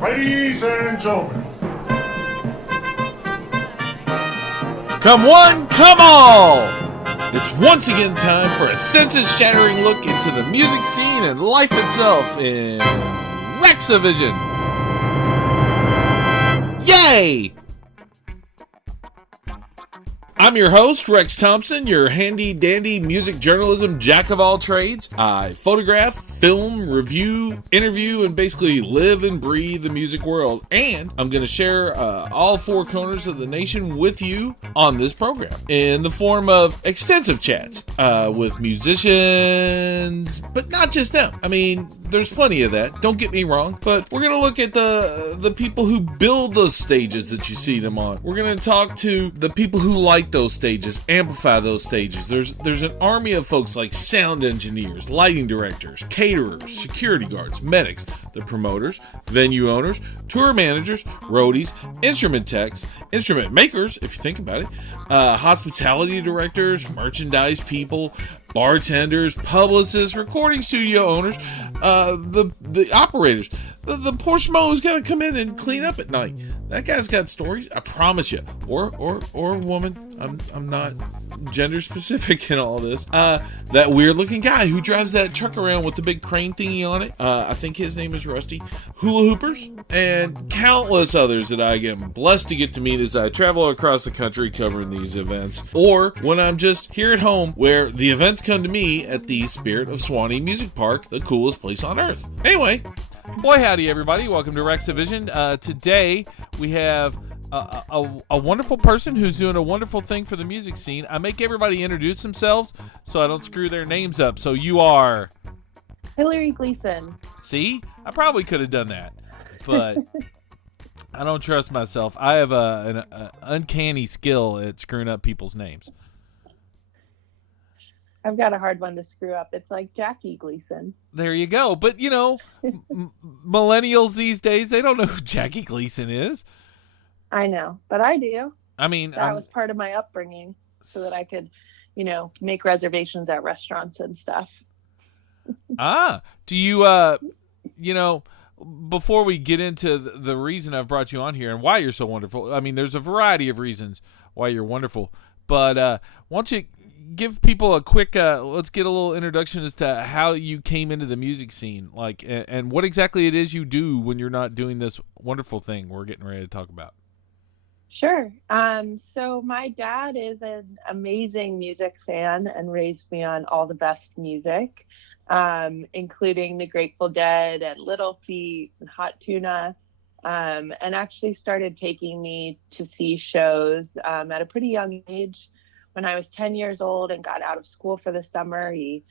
Ladies and gentlemen. Come one, come all! It's once again time for a senses-shattering look into the music scene and life itself in Rexavision. Yay! I'm your host, Rex Thompson, your handy-dandy music journalism jack of all trades. I photograph, film, review, interview, and basically live and breathe the music world. And I'm going to share all four corners of the nation with you on this program in the form of extensive chats with musicians, but not just them. I mean, there's plenty of that, don't get me wrong, but we're going to look at the people who build those stages that you see them on. We're going to talk to the people who light those stages, amplify those stages. There's an army of folks like sound engineers, lighting directors, caterers, security guards, medics, the promoters, venue owners, tour managers, roadies, instrument techs, instrument makers, if you think about it, hospitality directors, merchandise people, bartenders, publicists, recording studio owners, the operators, the poor schmo who's got to come in and clean up at night. That guy's got stories, I promise you. Or woman. I'm not gender specific in all this. That weird looking guy who drives that truck around with the big crane thingy on it. I think his name is Rusty. Hula hoopers and countless others that I am blessed to get to meet as I travel across the country covering these events, or when I'm just here at home where the events come to me at the Spirit of Swanee Music Park, the coolest place on earth. Anyway, boy howdy everybody, welcome to Rexavision. Today we have a wonderful person who's doing a wonderful thing for the music scene. I make everybody introduce themselves so I don't screw their names up. So you are Hilary Gleason. See, I probably could have done that, but I don't trust myself. I have an uncanny skill at screwing up people's names. I've got a hard one to screw up. It's like Jackie Gleason. There you go. But, you know, millennials these days, they don't know who Jackie Gleason is. I know, but I do. I mean, that was part of my upbringing so that I could, make reservations at restaurants and stuff. Do you, before we get into the reason I've brought you on here and why you're so wonderful, I mean, there's a variety of reasons why you're wonderful, but why don't you give people a quick, let's get a little introduction as to how you came into the music scene, like, and what exactly it is you do when you're not doing this wonderful thing we're getting ready to talk about. Sure. So my dad is an amazing music fan and raised me on all the best music, including the Grateful Dead and Little Feat and Hot Tuna, and actually started taking me to see shows at a pretty young age. When I was 10 years old and got out of school for the summer, he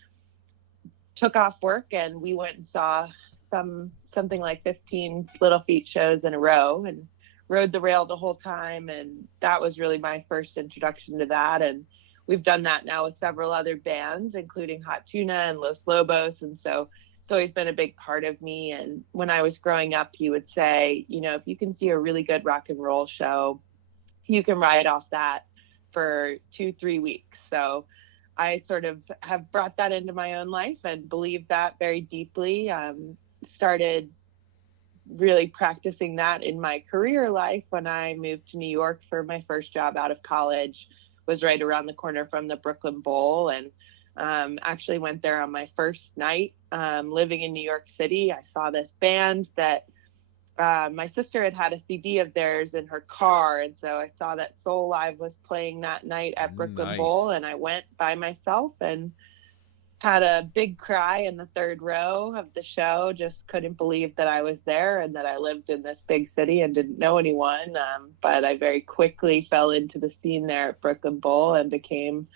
took off work and we went and saw something like 15 Little Feat shows in a row and rode the rail the whole time. And that was really my first introduction to that. And we've done that now with several other bands, including Hot Tuna and Los Lobos. And so it's always been a big part of me. And when I was growing up, he would say, if you can see a really good rock and roll show, you can ride off that for 2-3 weeks. So I sort of have brought that into my own life and believe that very deeply. Started really practicing that in my career life when I moved to New York for my first job out of college. Was right around the corner from the Brooklyn Bowl, and actually went there on my first night living in New York City. I saw this band that my sister had a CD of theirs in her car, and so I saw that Soul Live was playing that night at Brooklyn Bowl, and I went by myself and had a big cry in the third row of the show. Just couldn't believe that I was there and that I lived in this big city and didn't know anyone. But I very quickly fell into the scene there at Brooklyn Bowl and became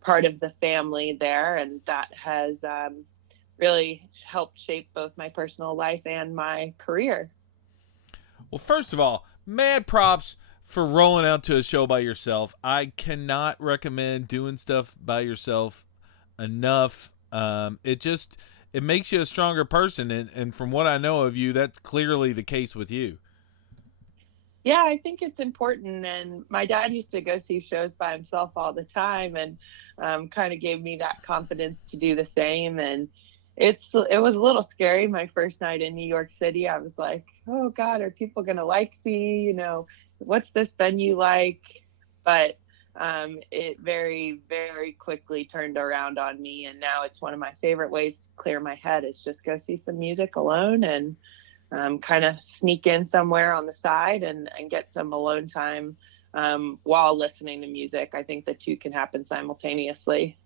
part of the family there. And that has really helped shape both my personal life and my career. Well, first of all, mad props for rolling out to a show by yourself. I cannot recommend doing stuff by yourself enough. It makes you a stronger person, and from what I know of you, that's clearly the case with you. Yeah, I think it's important, and my dad used to go see shows by himself all the time, and kind of gave me that confidence to do the same. And it was a little scary my first night in New York City. I was like, oh God, are people gonna like me? What's this venue like? But it very, very quickly turned around on me, and now it's one of my favorite ways to clear my head is just go see some music alone and kind of sneak in somewhere on the side and get some alone time while listening to music. I think the two can happen simultaneously.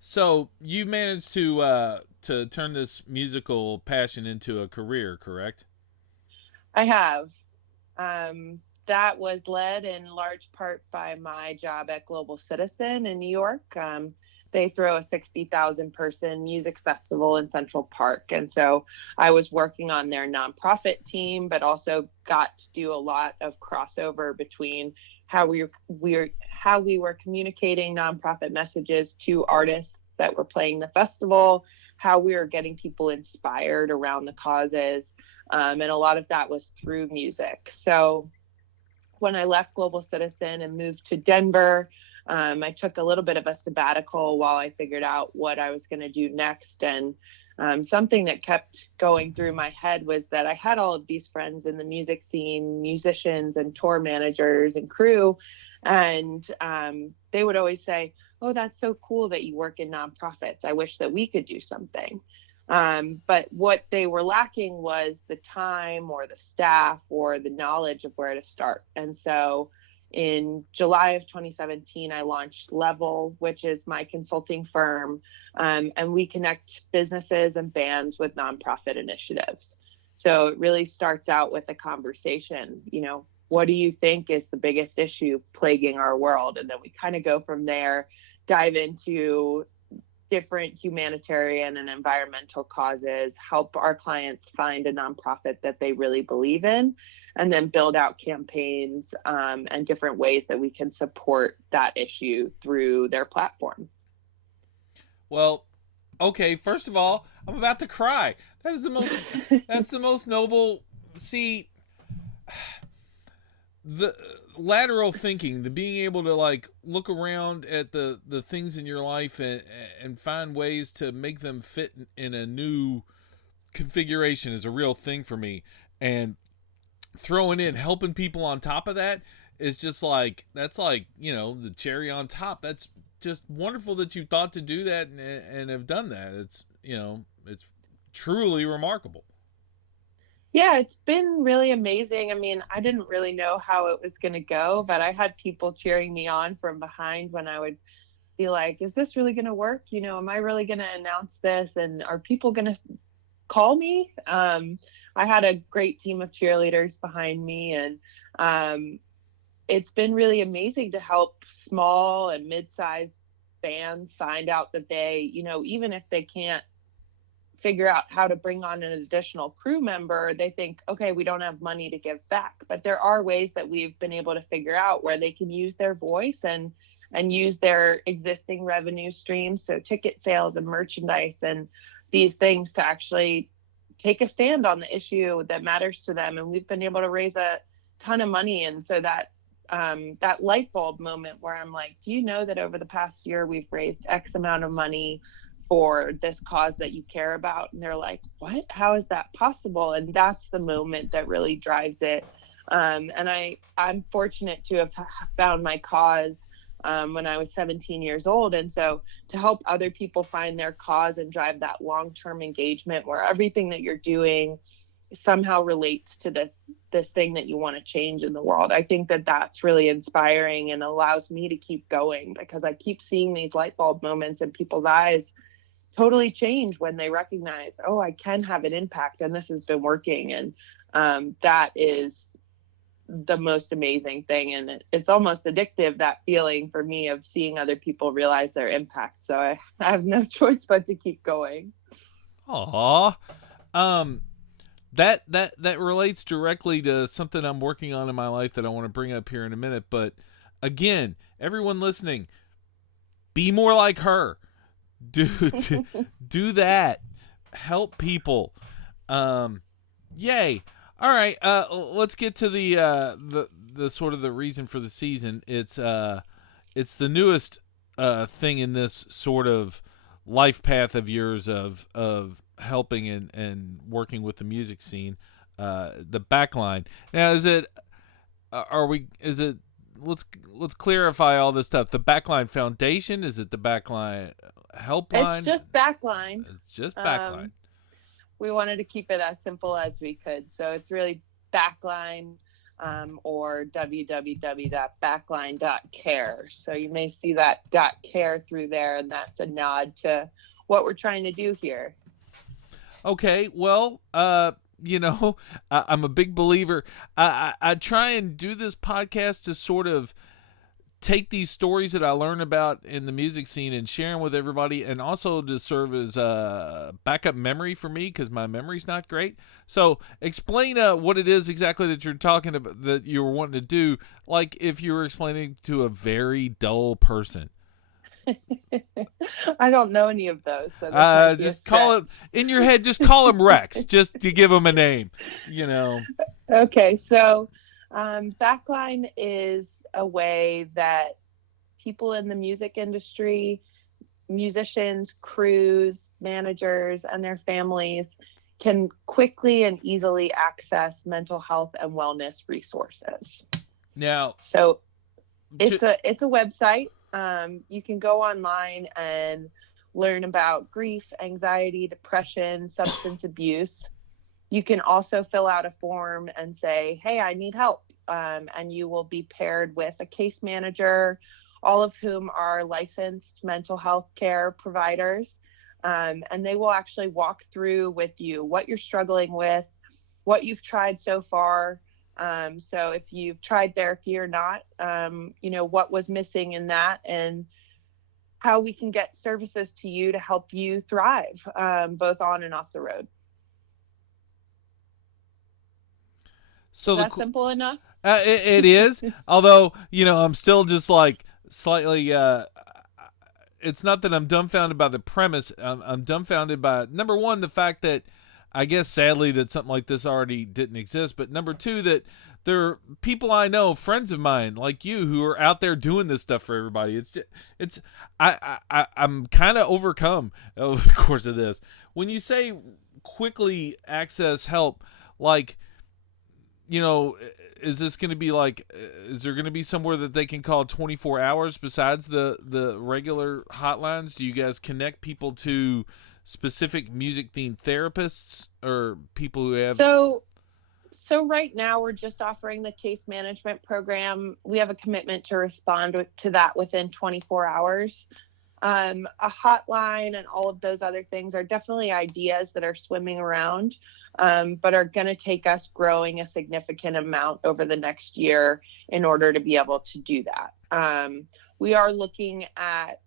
So you managed to turn this musical passion into a career, correct? I have. That was led in large part by my job at Global Citizen in New York. They throw a 60,000 person music festival in Central Park. And so I was working on their nonprofit team, but also got to do a lot of crossover between how we were communicating nonprofit messages to artists that were playing the festival, how we were getting people inspired around the causes. And a lot of that was through music. So when I left Global Citizen and moved to Denver, I took a little bit of a sabbatical while I figured out what I was going to do next. And something that kept going through my head was that I had all of these friends in the music scene, musicians and tour managers and crew. And they would always say, oh, that's so cool that you work in nonprofits. I wish that we could do something. But what they were lacking was the time or the staff or the knowledge of where to start. And so in July of 2017, I launched Level, which is my consulting firm, and we connect businesses and bands with nonprofit initiatives. So it really starts out with a conversation, what do you think is the biggest issue plaguing our world? And then we kind of go from there, dive into different humanitarian and environmental causes, help our clients find a nonprofit that they really believe in, and then build out campaigns and different ways that we can support that issue through their platform. Well, okay, first of all, I'm about to cry. That's the most noble. See, the lateral thinking, the being able to look around at the things in your life and find ways to make them fit in a new configuration is a real thing for me. And throwing in helping people on top of that is just that's the cherry on top. That's just wonderful that you thought to do that and have done that. It's it's truly remarkable. Yeah, it's been really amazing. I mean, I didn't really know how it was going to go, but I had people cheering me on from behind when I would be like, is this really going to work? Am I really going to announce this? And are people going to call me? I had a great team of cheerleaders behind me, and it's been really amazing to help small and mid-sized bands find out that they, even if they can't figure out how to bring on an additional crew member, they think, okay, we don't have money to give back. But there are ways that we've been able to figure out where they can use their voice and use their existing revenue streams, so ticket sales and merchandise and these things, to actually take a stand on the issue that matters to them. And we've been able to raise a ton of money. And so that that light bulb moment where I'm like, do you know that over the past year we've raised X amount of money for this cause that you care about? And they're like, what? How is that possible? And that's the moment that really drives it. And I'm fortunate to have found my cause when I was 17 years old. And so to help other people find their cause and drive that long-term engagement where everything that you're doing somehow relates to this thing that you want to change in the world, I think that that's really inspiring and allows me to keep going, because I keep seeing these light bulb moments in people's eyes totally change when they recognize, oh, I can have an impact and this has been working. And that is the most amazing thing. And it's almost addictive, that feeling for me of seeing other people realize their impact. So I have no choice but to keep going. Aww. That relates directly to something I'm working on in my life that I want to bring up here in a minute. But again, everyone listening, be more like her. Do that. Help people. Yay. All right. Let's get to the sort of the reason for the season. It's the newest thing in this sort of life path of yours of helping and working with the music scene, the Backline. Now, let's clarify all this stuff. The Backline Foundation, is it the Backline Helpline? It's just Backline. It's just Backline. We wanted to keep it as simple as we could. So it's really Backline, or www.backline.cares. So you may see that .care through there, and that's a nod to what we're trying to do here. Okay, well, I'm a big believer. I try and do this podcast to sort of take these stories that I learn about in the music scene and share them with everybody, and also to serve as a backup memory for me, because my memory's not great. So explain what it is exactly that you're talking about, that you were wanting to do, like if you were explaining to a very dull person. I don't know any of those. So just call it in your head. Just call him Rex, just to give him a name. Okay, so Backline is a way that people in the music industry, musicians, crews, managers, and their families can quickly and easily access mental health and wellness resources. Now, so it's a website. You can go online and learn about grief, anxiety, depression, substance abuse. You can also fill out a form and say, hey, I need help. And you will be paired with a case manager, all of whom are licensed mental health care providers. And they will actually walk through with you what you're struggling with, what you've tried so far. So if you've tried therapy or not, what was missing in that, and how we can get services to you to help you thrive, both on and off the road. So that's simple enough. It is. Although, I'm still just like slightly, it's not that I'm dumbfounded by the premise. I'm dumbfounded by, number one, the fact that I guess sadly that something like this already didn't exist. But number two, that there are people I know, friends of mine like you, who are out there doing this stuff for everybody. I'm kind of overcome over the course of this. When you say quickly access help, like, is this going to be like, is there going to be somewhere that they can call 24 hours besides the regular hotlines? Do you guys connect people to specific music themed therapists or people who have? So right now we're just offering the case management program. We have a commitment to respond to that within 24 hours. A hotline and all of those other things are definitely ideas that are swimming around, but are going to take us growing a significant amount over the next year in order to be able to do that. We are looking at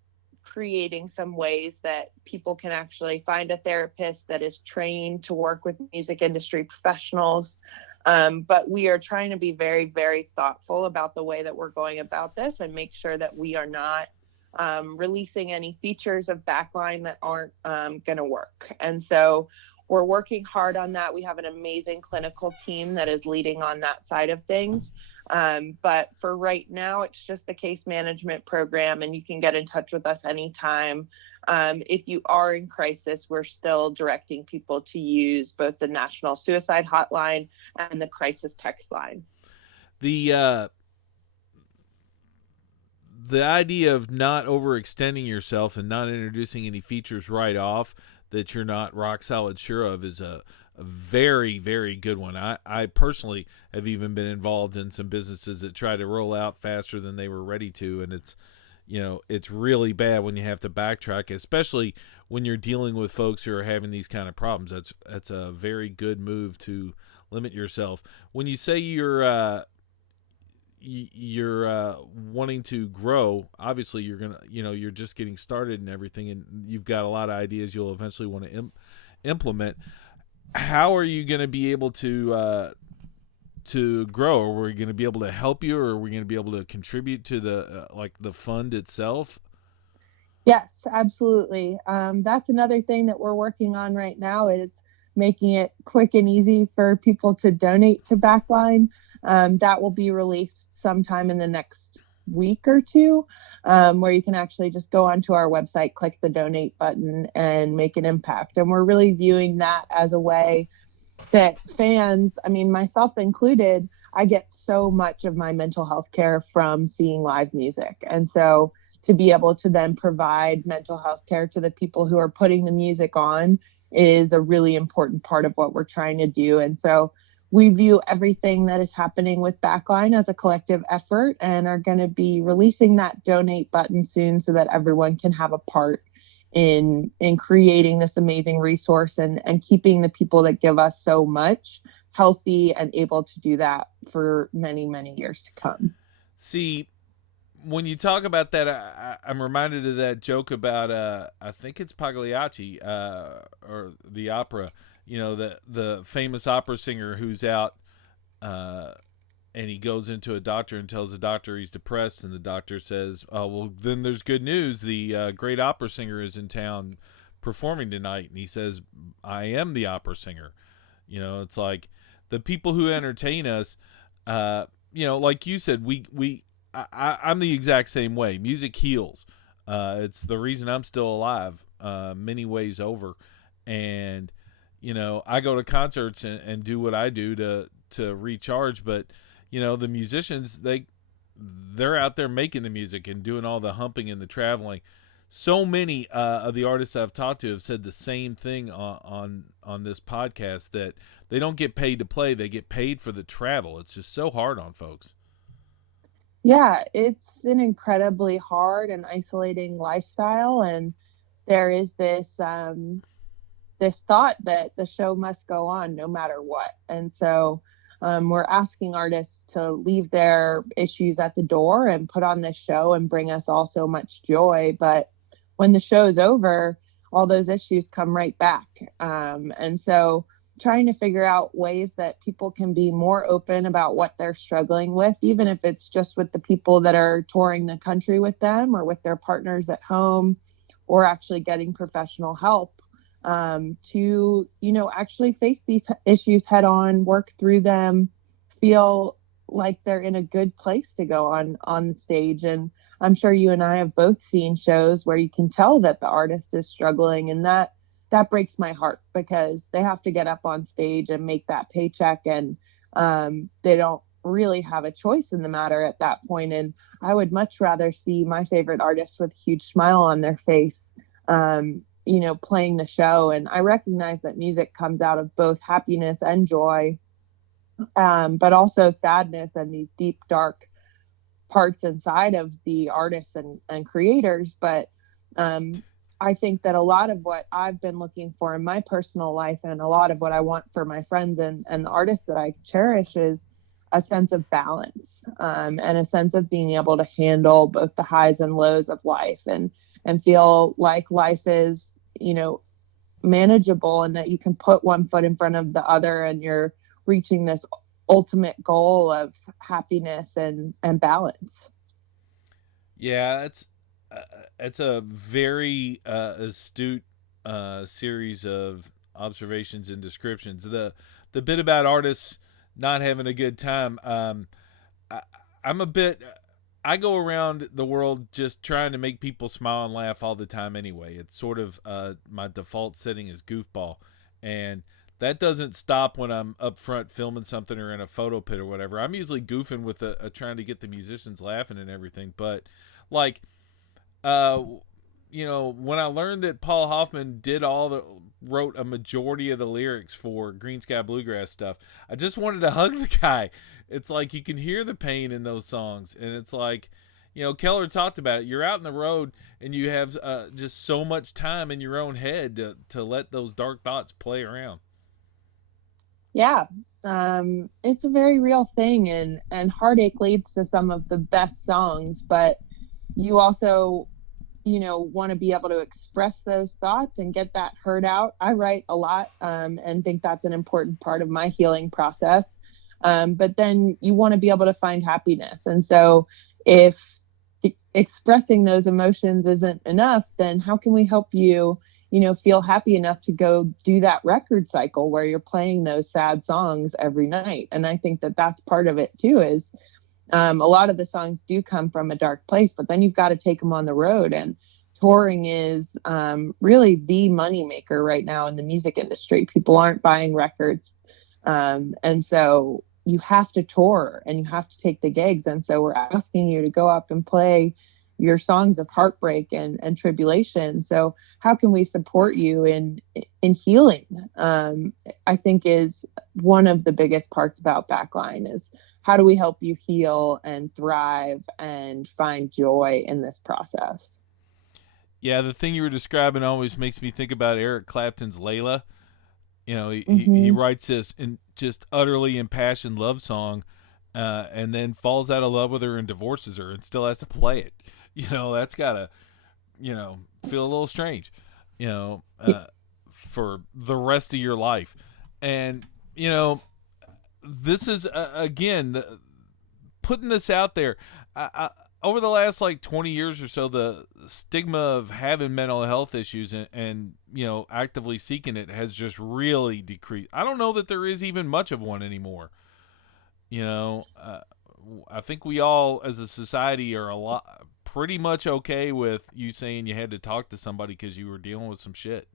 creating some ways that people can actually find a therapist that is trained to work with music industry professionals. But we are trying to be very, very thoughtful about the way that we're going about this and make sure that we are not releasing any features of Backline that aren't going to work. And so we're working hard on that. We have an amazing clinical team that is leading on that side of things. But for right now, it's just the case management program, and you can get in touch with us anytime. If you are in crisis, we're still directing people to use both the National Suicide Hotline and the crisis text line. The idea of not overextending yourself and not introducing any features right off that you're not rock solid sure of is a very, very good one. I personally have even been involved in some businesses that try to roll out faster than they were ready to, and it's really bad when you have to backtrack, especially when you're dealing with folks who are having these kind of problems. That's a very good move to limit yourself. When you say you're wanting to grow, obviously you're just getting started and everything, and you've got a lot of ideas you'll eventually want to implement. How are you going to be able to grow? Are we going to be able to help you, or are we going to be able to contribute to the fund itself? Yes, absolutely. That's another thing that we're working on right now, is making it quick and easy for people to donate to Backline. That will be released sometime in the next week or two, where you can actually just go onto our website, click the donate button, and make an impact. And we're really viewing that as a way that fans, I mean, myself included, I get so much of my mental health care from seeing live music. And so to be able to then provide mental health care to the people who are putting the music on is a really important part of what we're trying to do. And so we view everything that is happening with Backline as a collective effort, and are going to be releasing that donate button soon so that everyone can have a part in creating this amazing resource, and keeping the people that give us so much healthy and able to do that for many, many years to come. See, when you talk about that, I'm reminded of that joke about I think it's Pagliacci, or the opera. You know, the famous opera singer who's out, and he goes into a doctor and tells the doctor he's depressed, and the doctor says, "Oh, well, then there's good news. The great opera singer is in town performing tonight." And he says, "I am the opera singer." You know, it's like the people who entertain us. You know, like you said, I'm the exact same way. Music heals. It's the reason I'm still alive, many ways over. And, you know, I go to concerts and do what I do to recharge. But, you know, the musicians, they're out there making the music and doing all the humping and the traveling. So many of the artists I've talked to have said the same thing on this podcast, that they don't get paid to play. They get paid for the travel. It's just so hard on folks. Yeah, it's an incredibly hard and isolating lifestyle, and there is this this thought that the show must go on no matter what. And so we're asking artists to leave their issues at the door and put on this show and bring us all so much joy. But when the show's over, all those issues come right back. And so trying to figure out ways that people can be more open about what they're struggling with, even if it's just with the people that are touring the country with them, or with their partners at home, or actually getting professional help, to, you know, actually face these issues head on, work through them, feel like they're in a good place to go on the stage. And I'm sure you and I have both seen shows where you can tell that the artist is struggling, and that breaks my heart, because they have to get up on stage and make that paycheck, and they don't really have a choice in the matter at that point. And I would much rather see my favorite artist with a huge smile on their face, you know, playing the show. And I recognize that music comes out of both happiness and joy, but also sadness and these deep, dark parts inside of the artists and creators. But I think that a lot of what I've been looking for in my personal life, and a lot of what I want for my friends and the artists that I cherish, is a sense of balance, and a sense of being able to handle both the highs and lows of life, and feel like life is, you know, manageable, and that you can put one foot in front of the other, and you're reaching this ultimate goal of happiness and balance. Yeah, it's a very astute series of observations and descriptions. The bit about artists not having a good time. I go around the world just trying to make people smile and laugh all the time anyway. It's sort of my default setting is goofball. And that doesn't stop when I'm up front filming something or in a photo pit or whatever. I'm usually goofing with trying to get the musicians laughing and everything. But, like, you know, when I learned that Paul Hoffman wrote a majority of the lyrics for Green Sky Bluegrass stuff, I just wanted to hug the guy. It's like you can hear the pain in those songs, and it's like, you know, Keller talked about it. You're out in the road, and you have just so much time in your own head to let those dark thoughts play around. Yeah, it's a very real thing, and heartache leads to some of the best songs, but you also, you know, want to be able to express those thoughts and get that heard out. I write a lot, and think that's an important part of my healing process. But then you want to be able to find happiness. And so if expressing those emotions isn't enough, then how can we help you, you know, feel happy enough to go do that record cycle where you're playing those sad songs every night? And I think that that's part of it too, is A lot of the songs do come from a dark place, but then you've got to take them on the road. And touring is really the moneymaker right now in the music industry. People aren't buying records. And so you have to tour and you have to take the gigs. And so we're asking you to go up and play your songs of heartbreak and tribulation. So how can we support you in healing? I think is one of the biggest parts about Backline is how do we help you heal and thrive and find joy in this process? Yeah, the thing you were describing always makes me think about Eric Clapton's Layla. You know, he Mm-hmm. writes this in just utterly impassioned love song, and then falls out of love with her and divorces her, and still has to play it. You know, that's gotta, feel a little strange. You know, for the rest of your life, and this is again putting this out there. Over the last like 20 years or so, the stigma of having mental health issues and actively seeking it has just really decreased. I don't know that there is even much of one anymore. I think we all as a society are pretty much okay with you saying you had to talk to somebody because you were dealing with some shit.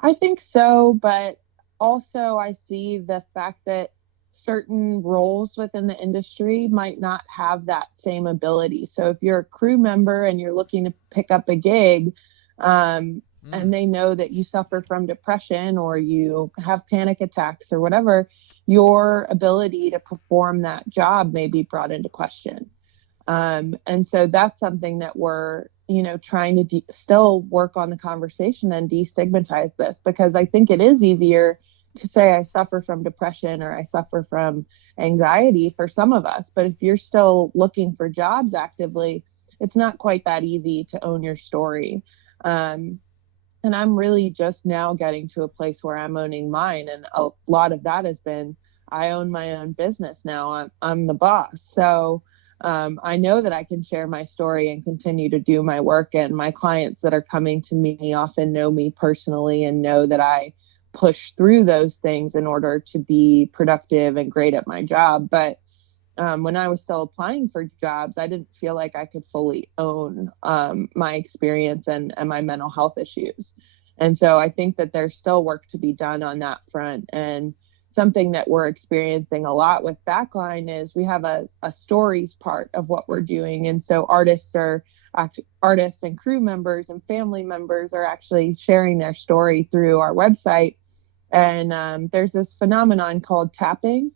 I think so, but also I see the fact that certain roles within the industry might not have that same ability. So if you're a crew member and you're looking to pick up a gig, and they know that you suffer from depression or you have panic attacks or whatever, your ability to perform that job may be brought into question. And so that's something that we're, trying to still work on the conversation and destigmatize this, because I think it is easier to say I suffer from depression or I suffer from anxiety for some of us. But if you're still looking for jobs actively, it's not quite that easy to own your story. And I'm really just now getting to a place where I'm owning mine. And a lot of that has been, I own my own business now. I'm the boss. So I know that I can share my story and continue to do my work. And my clients that are coming to me often know me personally and know that I push through those things in order to be productive and great at my job. But when I was still applying for jobs, I didn't feel like I could fully own my experience and my mental health issues. And so I think that there's still work to be done on that front. And something that we're experiencing a lot with Backline is we have a stories part of what we're doing. And so artists and crew members and family members are actually sharing their story through our website. And there's this phenomenon called tapping,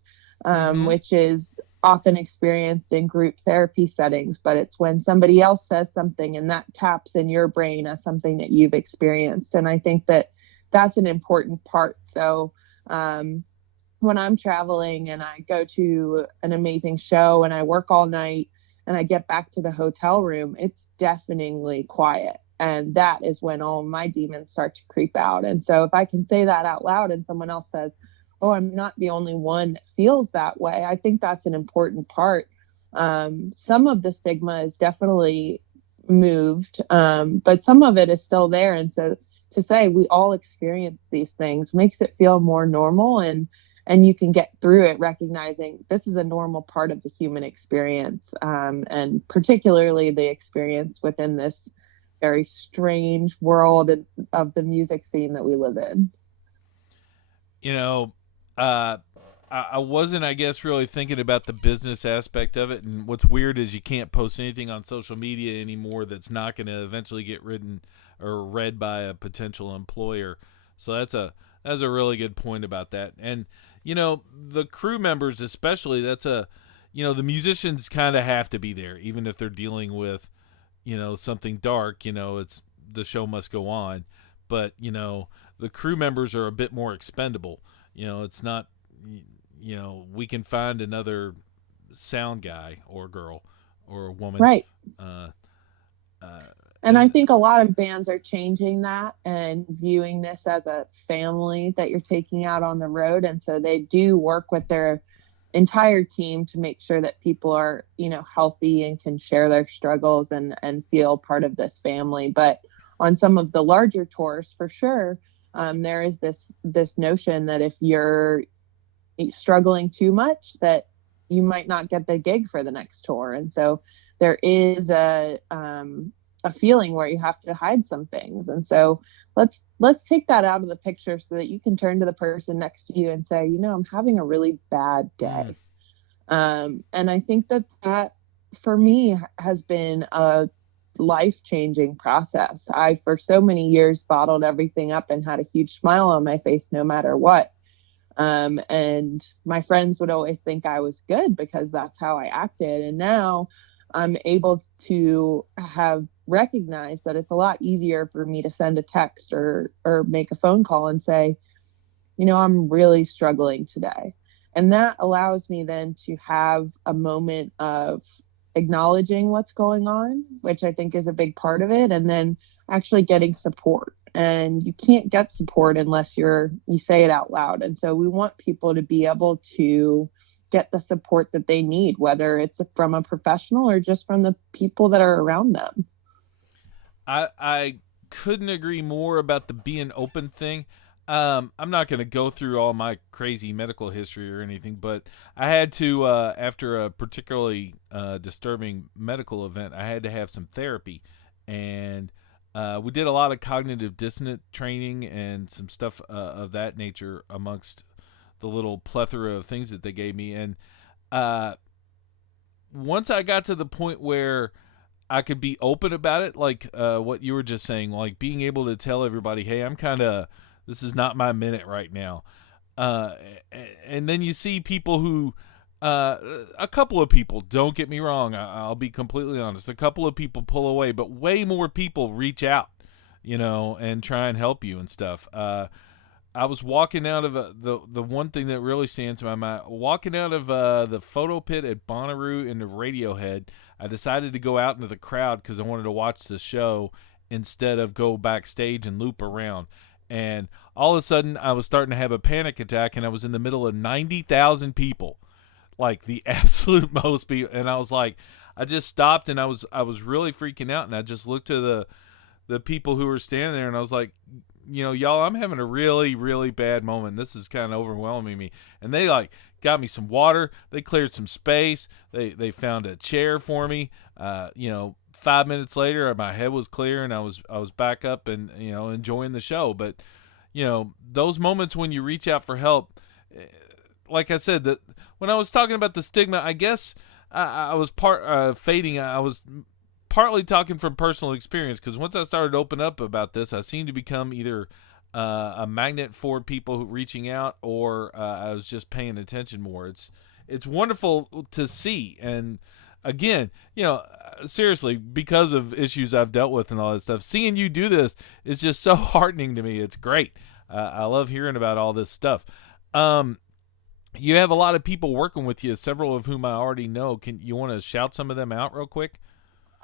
which is often experienced in group therapy settings, but it's when somebody else says something and that taps in your brain as something that you've experienced. And I think that that's an important part. So when I'm traveling and I go to an amazing show and I work all night and I get back to the hotel room, it's deafeningly quiet. And that is when all my demons start to creep out. And so if I can say that out loud and someone else says, oh, I'm not the only one that feels that way, I think that's an important part. Some of the stigma is definitely moved, but some of it is still there. And so to say we all experience these things makes it feel more normal, and you can get through it recognizing this is a normal part of the human experience, and particularly the experience within this very strange world of the music scene that we live in. I wasn't, I guess, really thinking about the business aspect of it. And what's weird is you can't post anything on social media anymore that's not going to eventually get written or read by a potential employer. So that's a really good point about that. And the crew members especially, the musicians kind of have to be there even if they're dealing with something dark. It's the show must go on, but the crew members are a bit more expendable. It's not, we can find another sound guy or girl or a woman, right? And I and think a lot of bands are changing that and viewing this as a family that you're taking out on the road. And so they do work with their entire team to make sure that people are, healthy and can share their struggles and feel part of this family. But on some of the larger tours, for sure, there is this notion that if you're struggling too much, that you might not get the gig for the next tour. And so there is a feeling where you have to hide some things. And so let's take that out of the picture so that you can turn to the person next to you and say, I'm having a really bad day. And I think that for me has been a life-changing process. I, for so many years, bottled everything up and had a huge smile on my face no matter what. And my friends would always think I was good because that's how I acted. And now I'm able to have recognized that it's a lot easier for me to send a text or make a phone call and say, I'm really struggling today. And that allows me then to have a moment of acknowledging what's going on, which I think is a big part of it, and then actually getting support. And you can't get support unless you say it out loud. And so we want people to be able to get the support that they need, whether it's from a professional or just from the people that are around them. I couldn't agree more about the being open thing. I'm not going to go through all my crazy medical history or anything, but I had to, after a particularly disturbing medical event, I had to have some therapy. And we did a lot of cognitive dissonance training and some stuff of that nature amongst the little plethora of things that they gave me. And once I got to the point where I could be open about it, like what you were just saying, like being able to tell everybody, hey, this is not my minute right now. And then you see people who, a couple of people, don't get me wrong, I'll be completely honest, a couple of people pull away, but way more people reach out, and try and help you and stuff. I was walking out of the one thing that really stands in my mind, walking out of the photo pit at Bonnaroo into Radiohead. I decided to go out into the crowd because I wanted to watch the show instead of go backstage and loop around. And all of a sudden, I was starting to have a panic attack, and I was in the middle of 90,000 people, like the absolute most people. And I was like, I just stopped, and I was really freaking out. And I just looked to the people who were standing there, and I was like, y'all, I'm having a really, really bad moment. This is kind of overwhelming me. And they got me some water. They cleared some space. They found a chair for me. 5 minutes later, my head was clear, and I was back up and enjoying the show. But those moments when you reach out for help, like I said, that when I was talking about the stigma, I guess I was fading. I was partly talking from personal experience, because once I started to open up about this, I seemed to become either a magnet for people who reaching out, or I was just paying attention more. It's wonderful to see. And again, seriously, because of issues I've dealt with and all that stuff, seeing you do this is just so heartening to me. It's great. I love hearing about all this stuff. You have a lot of people working with you, several of whom I already know. You want to shout some of them out real quick?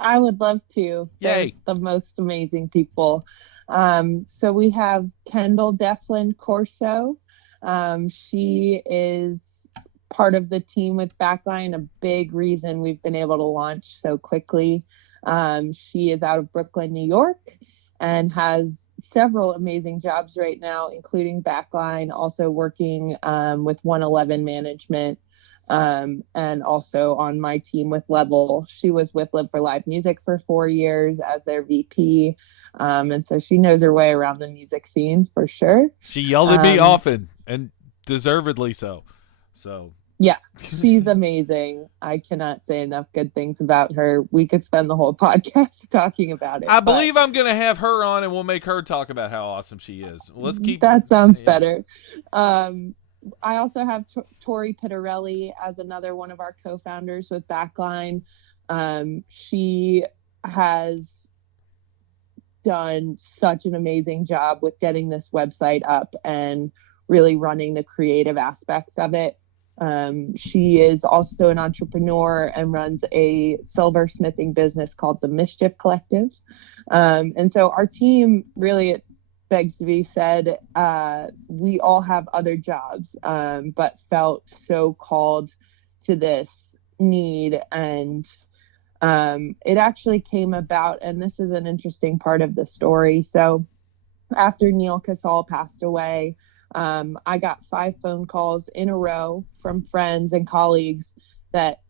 I would love to. Yay. They're the most amazing people. So we have Kendall, Deflin, Corso. She is part of the team with Backline, a big reason we've been able to launch so quickly. She is out of Brooklyn, New York, and has several amazing jobs right now, including Backline, also working with 111 Management, and also on my team with Level. She was with Live for Live Music for 4 years as their VP. And so she knows her way around the music scene for sure. She yelled at me often, and deservedly so. Yeah, she's amazing. I cannot say enough good things about her. We could spend the whole podcast talking about it. I believe I'm going to have her on, and we'll make her talk about how awesome she is. Let's keep that sounds better. I also have Tory Pitarelli as another one of our co-founders with Backline. She has done such an amazing job with getting this website up and really running the creative aspects of it. She is also an entrepreneur and runs a silversmithing business called the Mischief Collective. And so our team, really, it begs to be said, we all have other jobs, but felt so called to this need. And it actually came about, and this is an interesting part of the story. So after Neil Casal passed away, I got 5 phone calls in a row from friends and colleagues that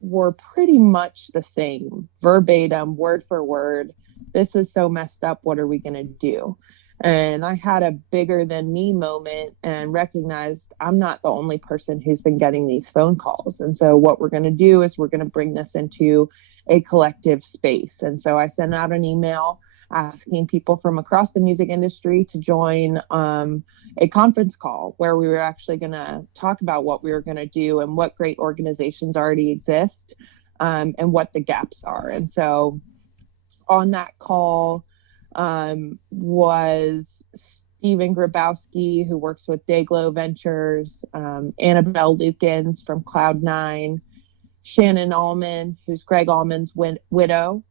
were pretty much the same, verbatim, word for word. This is so messed up. What are we going to do? And I had a bigger than me moment and recognized I'm not the only person who's been getting these phone calls. And so what we're going to do is we're going to bring this into a collective space. And so I sent out an email asking people from across the music industry to join a conference call where we were actually going to talk about what we were going to do and what great organizations already exist, and what the gaps are. And so on that call was Stephen Grabowski, who works with Dayglow Ventures, Annabelle Lukens from Cloud9, Shannon Allman, who's Greg Allman's widow,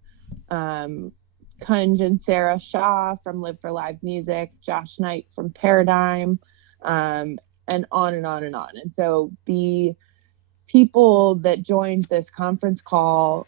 Kunj and Sarah Shaw from Live for Live Music, Josh Knight from Paradigm, and on and on and on. And so the people that joined this conference call,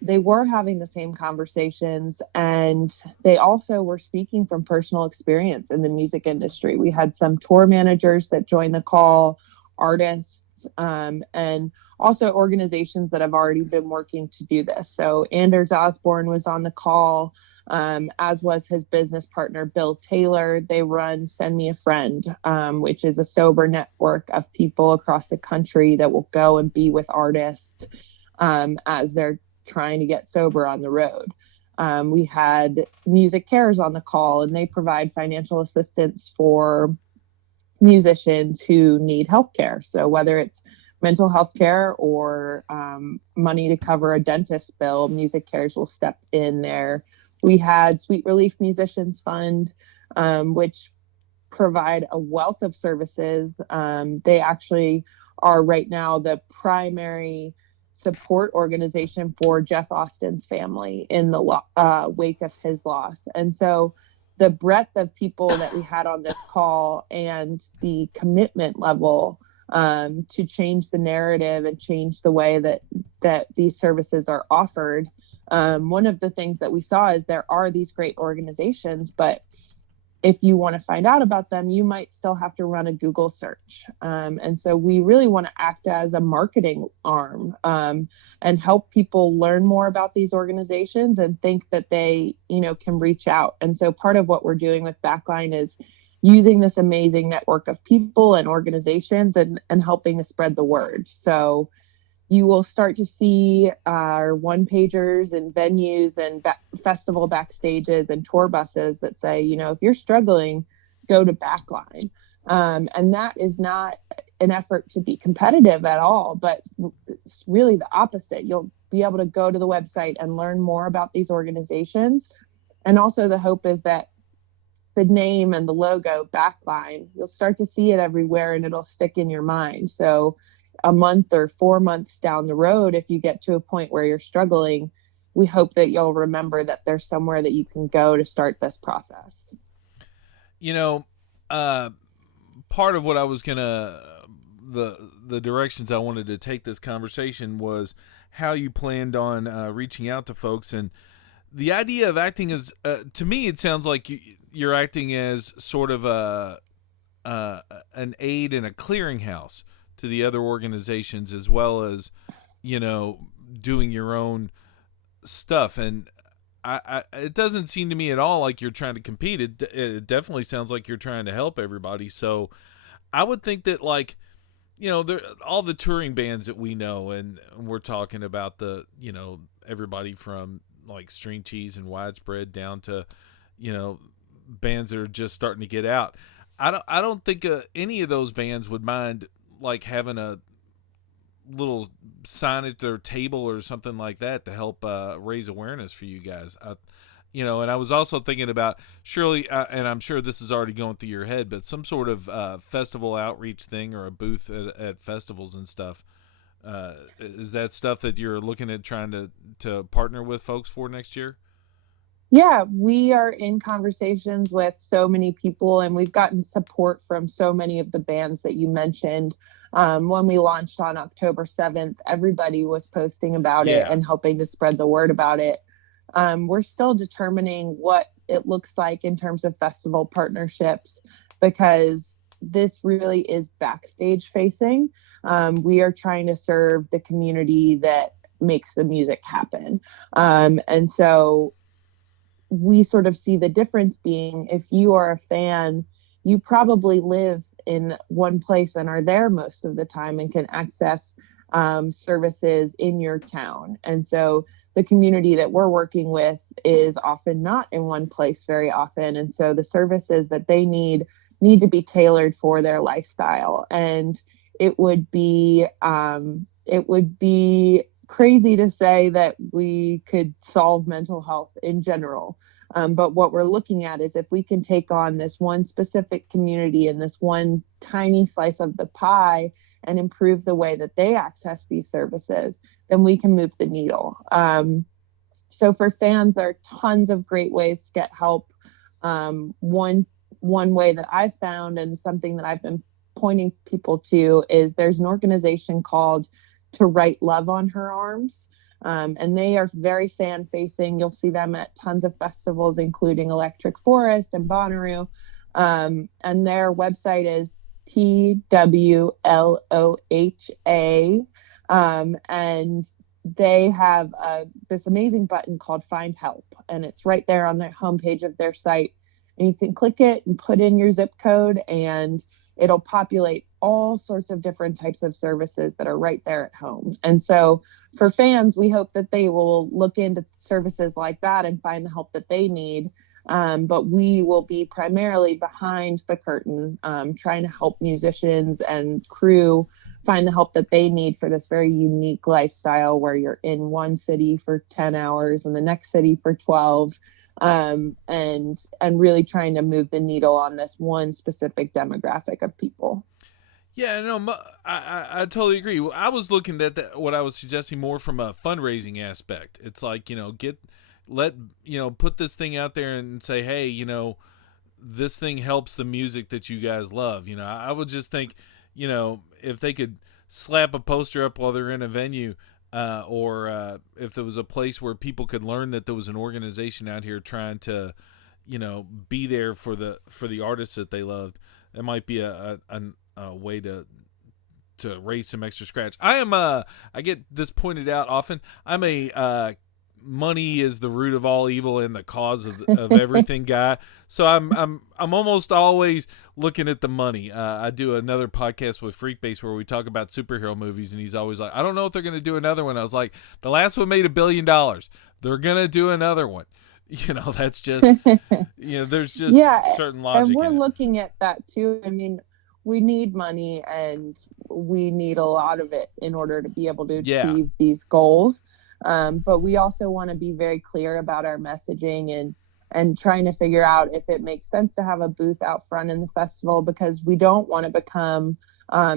they were having the same conversations, and they also were speaking from personal experience in the music industry. We had some tour managers that joined the call, artists, and also organizations that have already been working to do this. So Anders Osborne was on the call, as was his business partner, Bill Taylor. They run Send Me a Friend, which is a sober network of people across the country that will go and be with artists as they're trying to get sober on the road. We had Backline.cares on the call, and they provide financial assistance for musicians who need healthcare. So whether it's mental health care or money to cover a dentist bill, Backline.cares will step in there. We had Sweet Relief Musicians Fund, which provide a wealth of services. They actually are right now the primary support organization for Jeff Austin's family in the wake of his loss. And so the breadth of people that we had on this call and the commitment level to change the narrative and change the way that these services are offered. One of the things that we saw is there are these great organizations, but if you want to find out about them, you might still have to run a Google search. And so we really want to act as a marketing arm and help people learn more about these organizations and think that they, can reach out. And so part of what we're doing with Backline is using this amazing network of people and organizations and helping to spread the word. So you will start to see our one-pagers and venues and festival backstages and tour buses that say, if you're struggling, go to Backline. And that is not an effort to be competitive at all, but it's really the opposite. You'll be able to go to the website and learn more about these organizations. And also the hope is that the name and the logo, Backline, you'll start to see it everywhere and it'll stick in your mind. So a month or 4 months down the road, if you get to a point where you're struggling, we hope that you'll remember that there's somewhere that you can go to start this process. Part of what I was the directions I wanted to take this conversation was how you planned on reaching out to folks. And the idea of acting as, to me, it sounds like you're acting as sort of an aid and a clearinghouse to the other organizations, as well as, doing your own stuff. And it doesn't seem to me at all like you're trying to compete. It definitely sounds like you're trying to help everybody. So I would think that, all the touring bands that we know, and we're talking about everybody from like String Cheese and Widespread down to, bands that are just starting to get out. I don't think any of those bands would mind having a little sign at their table or something like that to help raise awareness for you guys. And I was also thinking about surely, and I'm sure this is already going through your head, but some sort of festival outreach thing or a booth at festivals and stuff. Is that stuff that you're looking at trying to partner with folks for next year? Yeah, we are in conversations with so many people, and we've gotten support from so many of the bands that you mentioned. When we launched on October 7th, everybody was posting about it and helping to spread the word about it. We're still determining what it looks like in terms of festival partnerships, because this really is backstage facing. We are trying to serve the community that makes the music happen. And so we sort of see the difference being, if you are a fan, you probably live in one place and are there most of the time and can access services in your town. And so the community that we're working with is often not in one place very often. And so the services that they need to be tailored for their lifestyle. And it would be crazy to say that we could solve mental health in general. But what we're looking at is, if we can take on this one specific community and this one tiny slice of the pie and improve the way that they access these services, then we can move the needle. So for fans, there are tons of great ways to get help. One way that I've found, and something that I've been pointing people to, is there's an organization called To Write Love on Her Arms. And they are very fan facing. You'll see them at tons of festivals, including Electric Forest and Bonnaroo. And their website is TWLOHA. And they have this amazing button called Find Help. And it's right there on the homepage of their site. And you can click it and put in your zip code, and it'll populate all sorts of different types of services that are right there at home. And so for fans, we hope that they will look into services like that and find the help that they need. But we will be primarily behind the curtain, trying to help musicians and crew find the help that they need for this very unique lifestyle, where you're in one city for 10 hours and the next city for 12. And really trying to move the needle on this one specific demographic of people. Yeah, no, I totally agree. I was looking at what I was suggesting more from a fundraising aspect. It's like, put this thing out there and say, hey, this thing helps the music that you guys love. I would just think, if they could slap a poster up while they're in a venue, or if there was a place where people could learn that there was an organization out here trying to, be there for the artists that they loved, that might be a way to raise some extra scratch. I get this pointed out often. I'm a money is the root of all evil and the cause of everything guy. So I'm almost always looking at the money. I do another podcast with Freakbase where we talk about superhero movies, and he's always like, I don't know if they're going to do another one. I was like, the last one made $1 billion. They're going to do another one. That's just, there's just certain logic. And we're looking at that too. I mean, we need money, and we need a lot of it in order to be able to achieve these goals. But we also want to be very clear about our messaging and trying to figure out if it makes sense to have a booth out front in the festival, because we don't want to become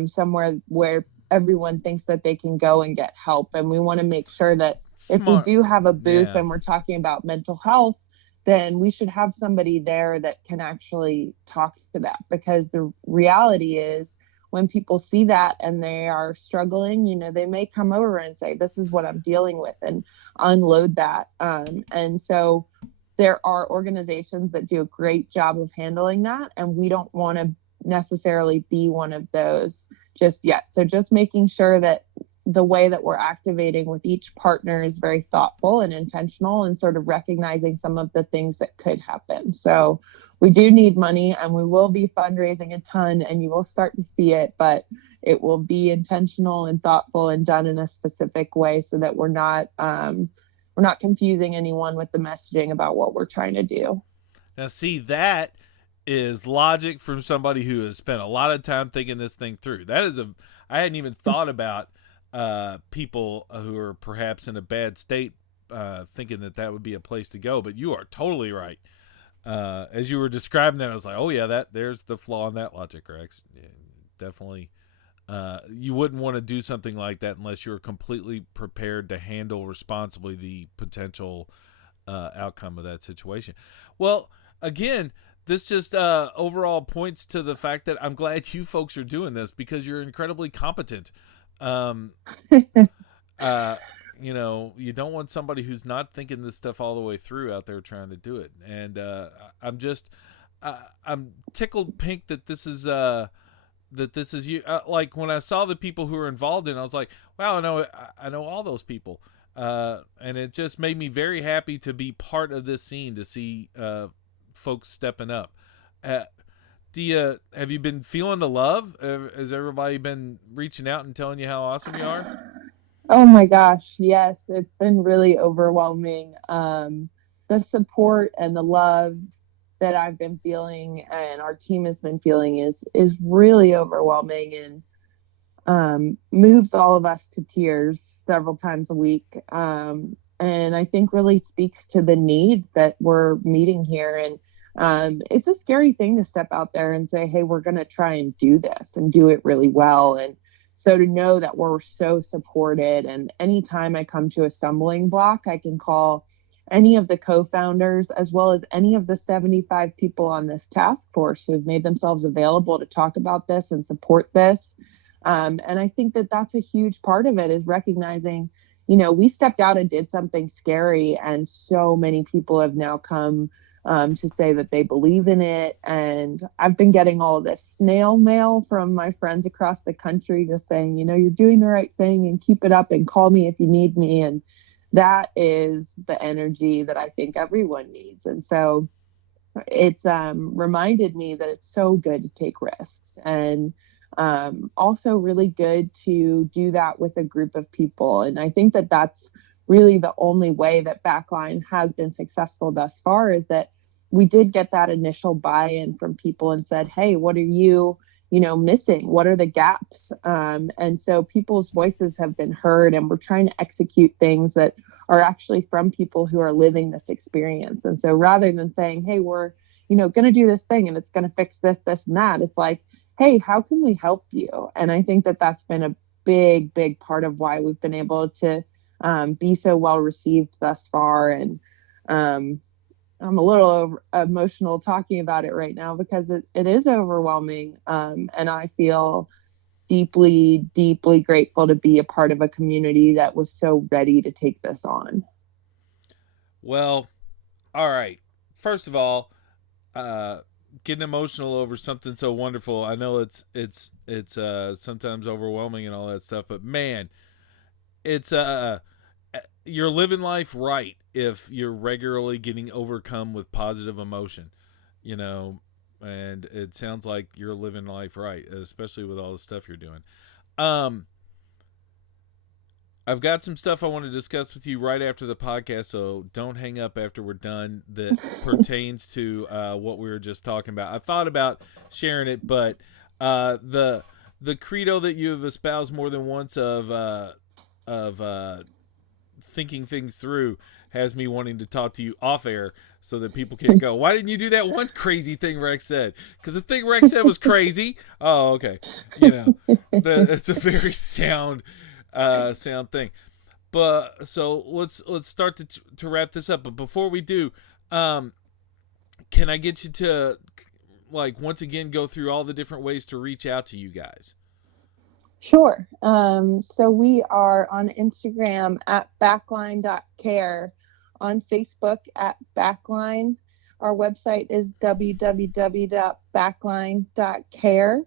somewhere where everyone thinks that they can go and get help. And we want to make sure that if we do have a booth and we're talking about mental health, then we should have somebody there that can actually talk to that. Because the reality is, when people see that and they are struggling, they may come over and say, this is what I'm dealing with, and unload that. And so there are organizations that do a great job of handling that, and we don't want to necessarily be one of those just yet. So just making sure that the way that we're activating with each partner is very thoughtful and intentional, and sort of recognizing some of the things that could happen. So we do need money, and we will be fundraising a ton, and you will start to see it, but it will be intentional and thoughtful and done in a specific way, so that we're not confusing anyone with the messaging about what we're trying to do. Now, see, that is logic from somebody who has spent a lot of time thinking this thing through. I hadn't even thought about people who are perhaps in a bad state thinking that would be a place to go, but you are totally right. As you were describing that, I was like, oh yeah, there's the flaw in that logic, Rex. Yeah, definitely. You wouldn't want to do something like that unless you're completely prepared to handle responsibly the potential outcome of that situation. Well, again, this just overall points to the fact that I'm glad you folks are doing this, because you're incredibly competent. You don't want somebody who's not thinking this stuff all the way through out there trying to do it. And I'm tickled pink that this is you. Like when I saw the people who were involved in it, I was like, wow, I know all those people. And it just made me very happy to be part of this scene, to see folks stepping up. Have you been feeling the love? Has everybody been reaching out and telling you how awesome you are? Oh my gosh, yes, it's been really overwhelming. The support and the love that I've been feeling and our team has been feeling is really overwhelming, and moves all of us to tears several times a week. And I think really speaks to the need that we're meeting here. And it's a scary thing to step out there and say, hey, we're going to try and do this and do it really well. And so to know that we're so supported, and anytime I come to a stumbling block, I can call any of the co-founders as well as any of the 75 people on this task force who have made themselves available to talk about this and support this. And I think that that's a huge part of it, is recognizing, we stepped out and did something scary, and so many people have now come to say that they believe in it. And I've been getting all of this snail mail from my friends across the country just saying, you're doing the right thing and keep it up and call me if you need me. And that is the energy that I think everyone needs. And so it's reminded me that it's so good to take risks, and also really good to do that with a group of people. And I think that that's really the only way that Backline has been successful thus far, is that we did get that initial buy-in from people and said, hey, what are you missing? What are the gaps? And so people's voices have been heard, and we're trying to execute things that are actually from people who are living this experience. And so rather than saying, hey, we're, going to do this thing and it's going to fix this, this, and that, it's like, hey, how can we help you? And I think that that's been a big, big part of why we've been able to be so well received thus far. And I'm a little emotional talking about it right now, because it is overwhelming. And I feel deeply, deeply grateful to be a part of a community that was so ready to take this on. Well, all right. First of all, getting emotional over something so wonderful. I know it's sometimes overwhelming and all that stuff, but man, it's you're living life right if you're regularly getting overcome with positive emotion, and it sounds like you're living life right, especially with all the stuff you're doing. I've got some stuff I want to discuss with you right after the podcast, so don't hang up after we're done, that pertains to what we were just talking about. I thought about sharing it, but the credo that you have espoused more than once of thinking things through has me wanting to talk to you off air, so that people can't go, why didn't you do that one crazy thing Rex said? Because the thing Rex said was crazy. Oh, okay. It's a very sound thing. But so let's start to wrap this up. But before we do, can I get you to, like, once again go through all the different ways to reach out to you guys? Sure. So we are on Instagram at Backline.care, on Facebook at Backline. Our website is www.backline.care.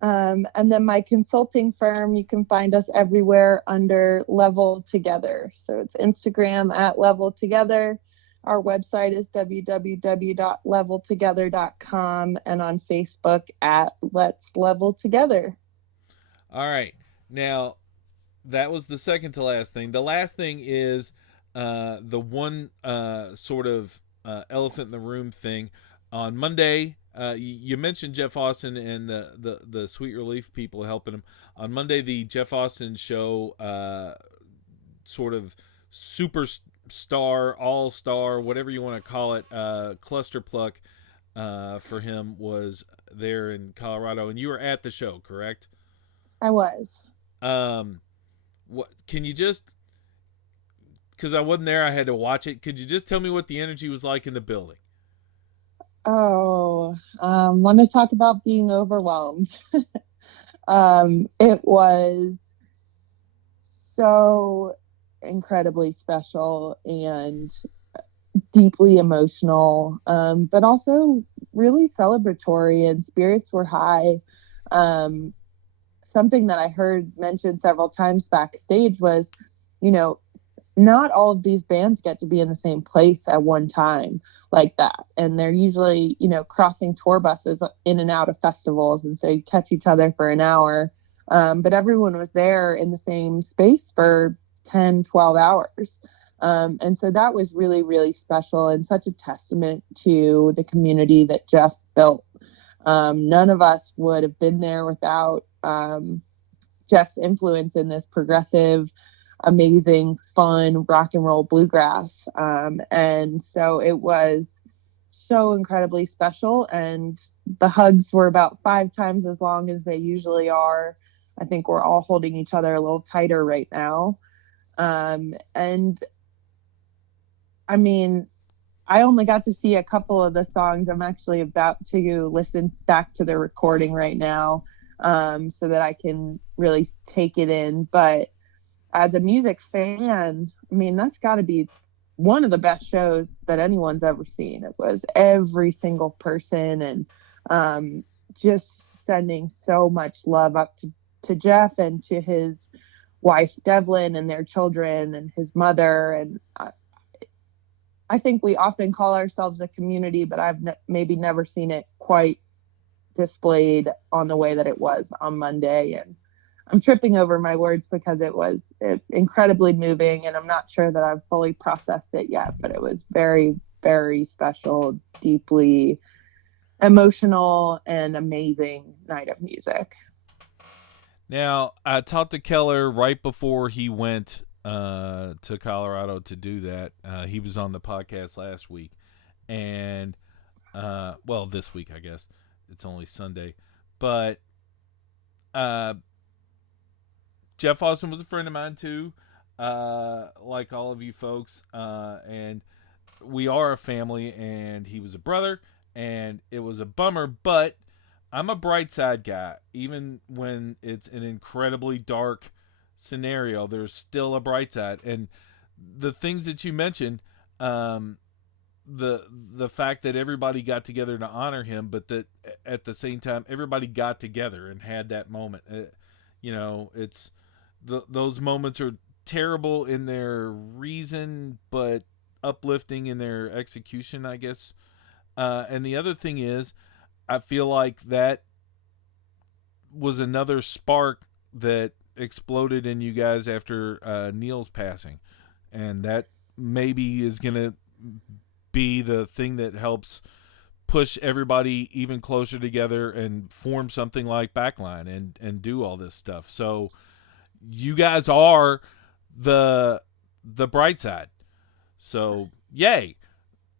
And then my consulting firm, you can find us everywhere under Level Together. So it's Instagram at Level Together. Our website is www.leveltogether.com, and on Facebook at Let's Level Together. All right. Now, that was the second to last thing. The last thing is the one sort of elephant in the room thing. On Monday, you mentioned Jeff Austin and the Sweet Relief people helping him. On Monday, the Jeff Austin show, sort of superstar, all-star, whatever you want to call it, cluster pluck for him was there in Colorado. And you were at the show, correct? I was. What can you just, because I wasn't there, I had to watch it. Could you just tell me what the energy was like in the building? Oh, want to talk about being overwhelmed. It was so incredibly special and deeply emotional, but also really celebratory and spirits were high. Something that I heard mentioned several times backstage was, you know, not all of these bands get to be in the same place at one time like that. And they're usually, you know, crossing tour buses in and out of festivals. And so you catch each other for an hour. But everyone was there in the same space for 10, 12 hours. And so that was really, really special and such a testament to the community that Jeff built. None of us would have been there without Jeff's influence in this progressive, amazing, fun rock and roll bluegrass. And so it was so incredibly special. And the hugs were about 5 times as long as they usually are. I think we're all holding each other a little tighter right now. And I mean, I only got to see a couple of the songs. I'm actually about to listen back to the recording right now, so that I can really take it in. But as a music fan, I mean, that's got to be one of the best shows that anyone's ever seen. It was every single person, and just sending so much love up to Jeff and to his wife Deflin and their children and his mother. And I think we often call ourselves a community, but I've maybe never seen it quite displayed on the way that it was on Monday. And I'm tripping over my words because it was incredibly moving, and I'm not sure that I've fully processed it yet, but it was very, very special, deeply emotional, and amazing night of music. Now, I talked to Keller right before he went to Colorado to do that. He was on the podcast last week, and well, this week, I guess. It's only Sunday, but Jeff Austin was a friend of mine too, like all of you folks, and we are a family, and he was a brother, and it was a bummer, but I'm a bright side guy. Even when it's an incredibly dark scenario, there's still a bright side. And the things that you mentioned, the fact that everybody got together to honor him, but that at the same time everybody got together and had that moment. You know, it's those moments are terrible in their reason, but uplifting in their execution, I guess. And the other thing is, I feel like that was another spark that exploded in you guys after Neil's passing, and that maybe is going to be the thing that helps push everybody even closer together and form something like Backline and do all this stuff. So you guys are the bright side. So yay.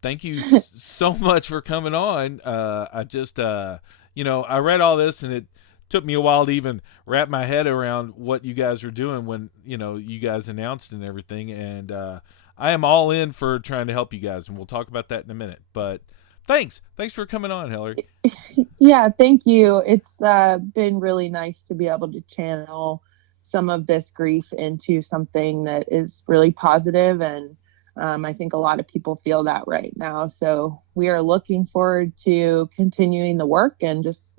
Thank you so much for coming on. I just, I read all this, and it took me a while to even wrap my head around what you guys are doing when, you guys announced and everything. And I am all in for trying to help you guys, and we'll talk about that in a minute. But thanks for coming on, Hilary. Yeah, thank you. It's been really nice to be able to channel some of this grief into something that is really positive, and I think a lot of people feel that right now. So we are looking forward to continuing the work and just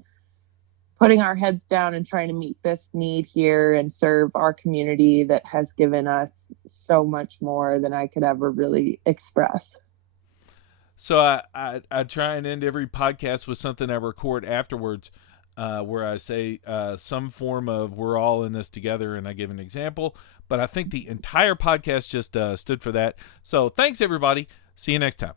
putting our heads down and trying to meet this need here and serve our community that has given us so much more than I could ever really express. So I try and end every podcast with something I record afterwards, where I say some form of we're all in this together, and I give an example. But I think the entire podcast just stood for that. So thanks, everybody. See you next time.